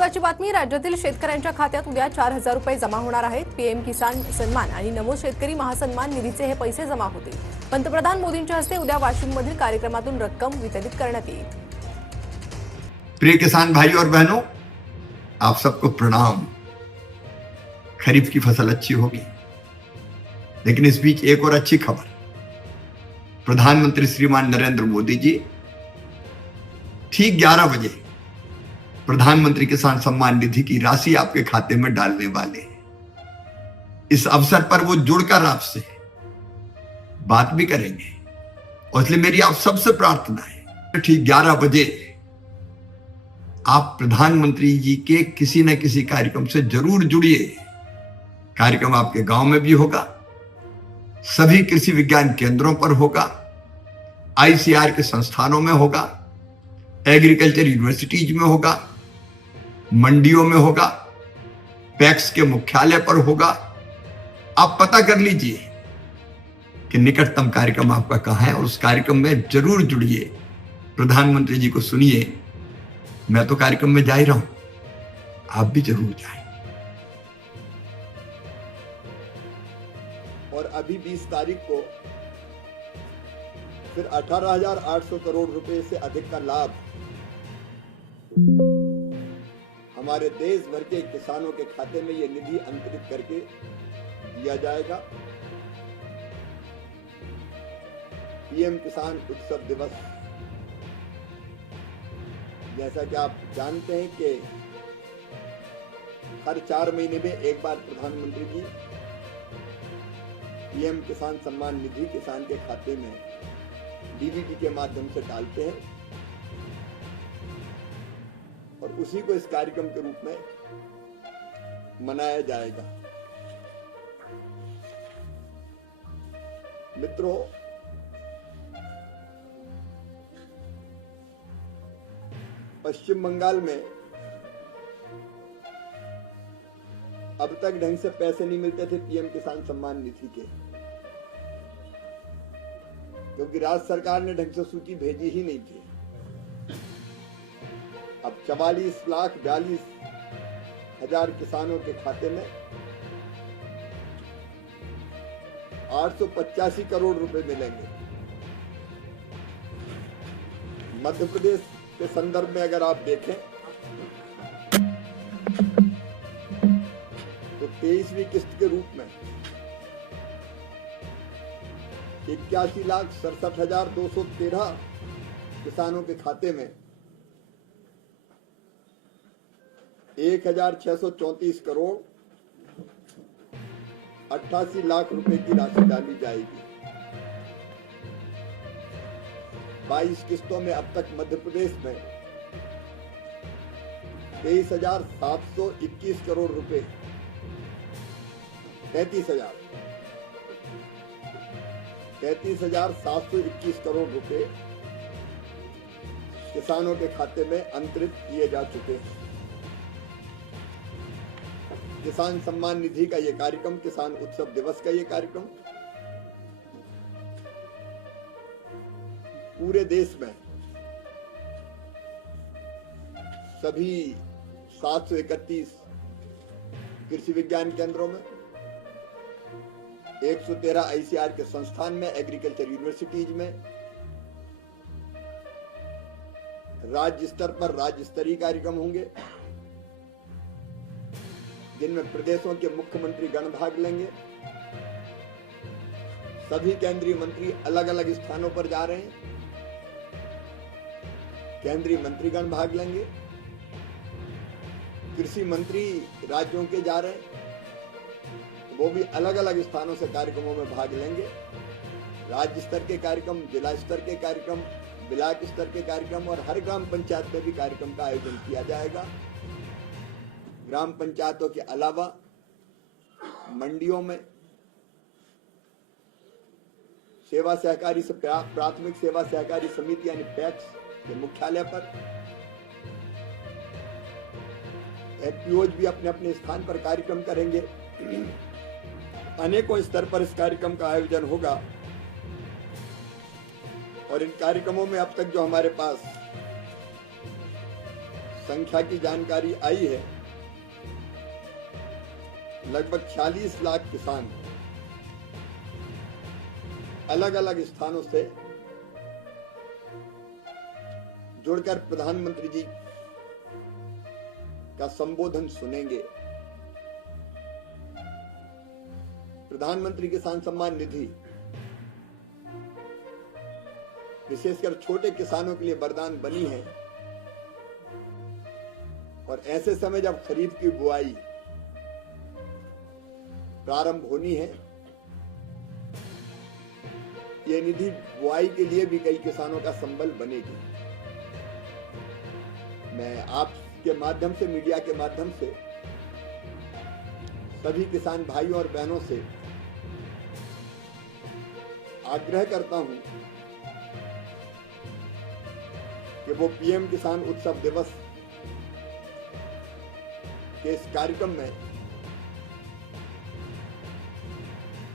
महत्त्वाची बातमी, राज्यातील शेतकऱ्यांच्या खात्यात उद्या 4,000 रुपये जमा होणार आहेत। पीएम किसान सन्मान आणि नमो शेतकरी महासन्मान निधीचे हे पैसे जमा होतील। पंतप्रधान मोदींच्या हस्ते उद्या वाशिममधील कार्यक्रमातून रक्कम वितरित करण्यात येईल। प्रिय किसान भाई और बहनों, आप सबको प्रणाम। खरीफ की फसल अच्छी होगी, लेकिन इस बीच एक और अच्छी खबर। प्रधानमंत्री श्रीमान नरेंद्र मोदी जी ठीक 11 बजे प्रधानमंत्री किसान सम्मान निधि की राशि आपके खाते में डालने वाले हैं। इस अवसर पर वो जुड़कर आपसे बात भी करेंगे और इसलिए मेरी आप सबसे प्रार्थना है, ठीक 11 बजे आप प्रधानमंत्री जी के किसी न किसी कार्यक्रम से जरूर जुड़िए। कार्यक्रम आपके गांव में भी होगा, सभी कृषि विज्ञान केंद्रों पर होगा, आईसीआर के संस्थानों में होगा, एग्रीकल्चर यूनिवर्सिटीज में होगा, मंडियों में होगा, पैक्स के मुख्यालय पर होगा। आप पता कर लीजिए कि निकटतम कार्यक्रम आपका कहां है और उस कार्यक्रम में जरूर जुड़िए। प्रधानमंत्री जी को सुनिए। मैं तो कार्यक्रम में जा ही रहा हूं, आप भी जरूर जाएं। और अभी 20 तारीख को फिर 18,800 करोड़ रुपए से अधिक का लाभ हमारे देश भर के किसानों के खाते में ये निधि अंतरित करके दिया जाएगा। पीएम किसान उत्सव दिवस, जैसा कि आप जानते हैं कि हर 4 महीने में एक बार प्रधानमंत्री जी पीएम किसान सम्मान निधि किसान के खाते में डीबीटी के माध्यम से डालते हैं और उसी को इस कार्यक्रम के रूप में मनाया जाएगा। मित्रों, पश्चिम बंगाल में अब तक ढंग से पैसे नहीं मिलते थे पीएम किसान सम्मान निधि के, क्योंकि राज्य सरकार ने ढंग से सूची भेजी ही नहीं थी। अब 44,42,000 किसानों के खाते में 885 करोड़ रुपए मिलेंगे। मध्य प्रदेश के संदर्भ में अगर आप देखें तो 23वीं किस्त के रूप में 81,67,213 किसानों के खाते में 1,634 करोड़ 88 लाख रुपए की राशि डाली जाएगी। 22 किस्तों में अब तक मध्य प्रदेश में 23,721 करोड़ रुपए 33,721 करोड़ रुपए किसानों के खाते में अंतरित किए जा चुके हैं। किसान सम्मान निधि का ये कार्यक्रम, किसान उत्सव दिवस का ये कार्यक्रम पूरे देश में सभी 731 कृषि विज्ञान केंद्रों में, 113 आईसीआर के संस्थान में, एग्रीकल्चर यूनिवर्सिटीज में, राज्य स्तर पर राज्य स्तरीय कार्यक्रम होंगे जिनमें प्रदेशों के मुख्यमंत्री गण भाग लेंगे। सभी केंद्रीय मंत्री अलग अलग स्थानों पर जा रहे हैं, केंद्रीय मंत्रीगण भाग लेंगे। कृषि मंत्री राज्यों के जा रहे हैं, वो भी अलग अलग स्थानों से कार्यक्रमों में भाग लेंगे। राज्य स्तर के कार्यक्रम, जिला स्तर के कार्यक्रम, ब्लॉक स्तर के कार्यक्रम और हर ग्राम पंचायत में भी कार्यक्रम का आयोजन किया जाएगा। ग्राम पंचायतों के अलावा मंडियों में, सेवा सहकारी से प्राथमिक सेवा सहकारी समिति यानी पैक्स के मुख्यालय पर एफपीओज भी अपने अपने स्थान पर कार्यक्रम करेंगे। अनेकों स्तर पर इस कार्यक्रम का आयोजन होगा और इन कार्यक्रमों में अब तक जो हमारे पास संख्या की जानकारी आई है, लगभग 46 लाख किसान अलग अलग स्थानों से जुड़कर प्रधानमंत्री जी का संबोधन सुनेंगे। प्रधानमंत्री किसान सम्मान निधि विशेषकर छोटे किसानों के लिए वरदान बनी है और ऐसे समय जब खरीफ की बुआई प्रारंभ होनी है, ये निधि बुआई के लिए भी कई किसानों का संबल बनेगी। मैं आपके माध्यम से, मीडिया के माध्यम से सभी किसान भाइयों और बहनों से आग्रह करता हूं कि वो पीएम किसान उत्सव दिवस के इस कार्यक्रम में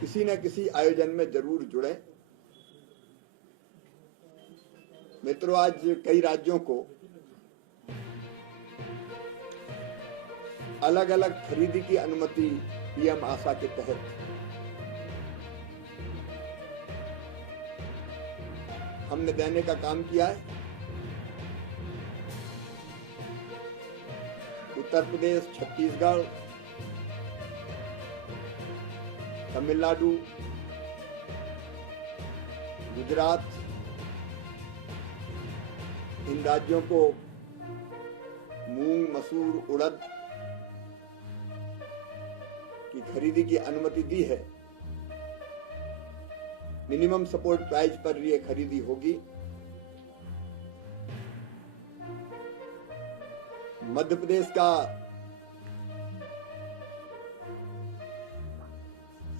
किसी न किसी आयोजन में जरूर जुड़े। मित्रों, आज कई राज्यों को अलग अलग खरीदी की अनुमति पीएम आशा के तहत हमने देने का काम किया है। उत्तर प्रदेश, छत्तीसगढ़, तमिलनाडु, गुजरात, इन राज्यों को मूंग, मसूर, उड़द की खरीदी की अनुमति दी है। मिनिमम सपोर्ट प्राइस पर ये खरीदी होगी। मध्य प्रदेश का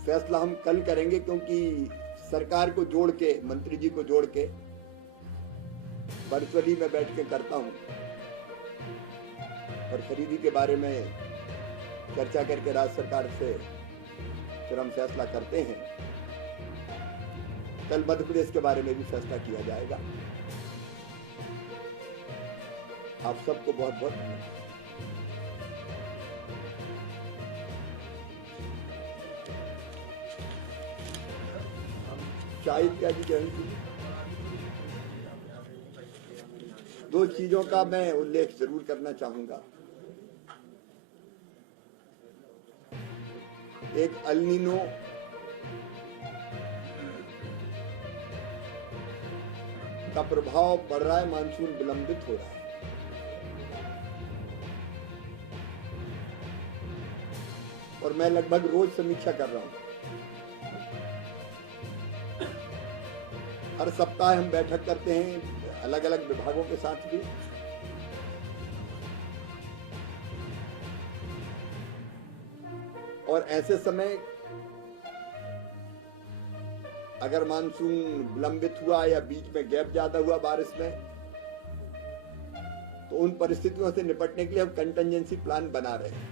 फैसला हम कल करेंगे, क्योंकि सरकार को जोड़ के, मंत्री जी को जोड़ के वर्चुअली मैं बैठ के करता हूं और खरीदी के बारे में चर्चा करके राज्य सरकार से फिर हम फैसला करते हैं। कल मध्य प्रदेश के बारे में भी फैसला किया जाएगा। आप सबको बहुत बहुत धन्यवाद। चाय इत्यादि जयंती, दो चीजों का मैं उल्लेख जरूर करना चाहूंगा। एक अल नीनो का प्रभाव बढ़ रहा है, मानसून विलंबित हो रहा है। और मैं लगभग रोज समीक्षा कर रहा हूं। हर सप्ताह हम बैठक करते हैं अलग अलग विभागों के साथ भी। और ऐसे समय अगर मानसून विलंबित हुआ या बीच में गैप ज्यादा हुआ बारिश में, तो उन परिस्थितियों से निपटने के लिए हम कंटिजेंसी प्लान बना रहे हैं।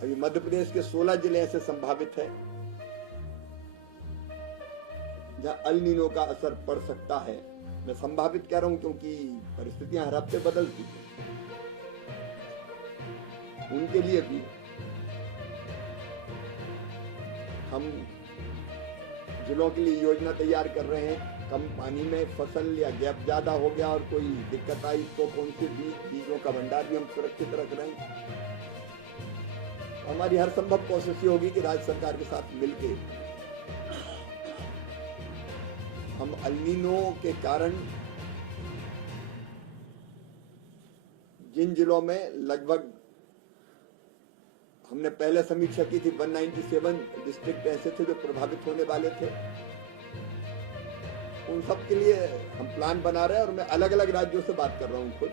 अभी मध्य प्रदेश के 16 जिले ऐसे संभावित है जहां अल नीनो का असर पड़ सकता है। मैं संभावित कह रहा हूं क्योंकि परिस्थितियां हर हफ्ते बदलती हैं। उनके लिए भी हम जिलों के लिए योजना तैयार कर रहे हैं। कम पानी में फसल या गैप ज्यादा हो गया और कोई दिक्कत आई तो कौन से बीजों का भंडार भी हम सुरक्षित रख रहे हैं। हमारी हर संभव कोशिश ये होगी कि राज्य सरकार के साथ मिलकर हम अल नीनो के कारण जिन जिलों में लगभग हमने पहले समीक्षा की थी, 197 डिस्ट्रिक्ट ऐसे थे जो प्रभावित होने वाले थे, उन सब के लिए हम प्लान बना रहे हैं। और मैं अलग अलग राज्यों से बात कर रहा हूं, खुद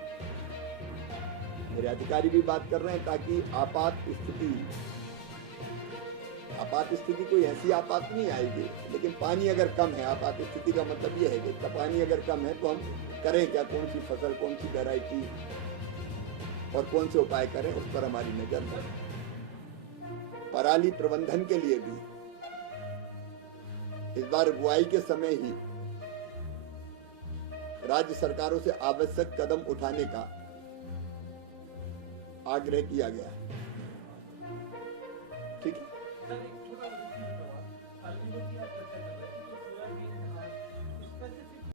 मेरे अधिकारी भी बात कर रहे हैं, ताकि आपात स्थिति कोई ऐसी आपात नहीं आएगी। लेकिन पानी अगर कम है, आपात स्थिति का मतलब यह है कि पानी अगर कम है तो हम करें क्या, कौन सी फसल, कौन सी वैरायटी और कौन से उपाय करें, उस पर हमारी नजर है। पराली प्रबंधन के लिए भी इस बार बुआई के समय ही राज्य सरकारों से आवश्यक कदम उठाने का आग्रह किया गया है। ठीक है।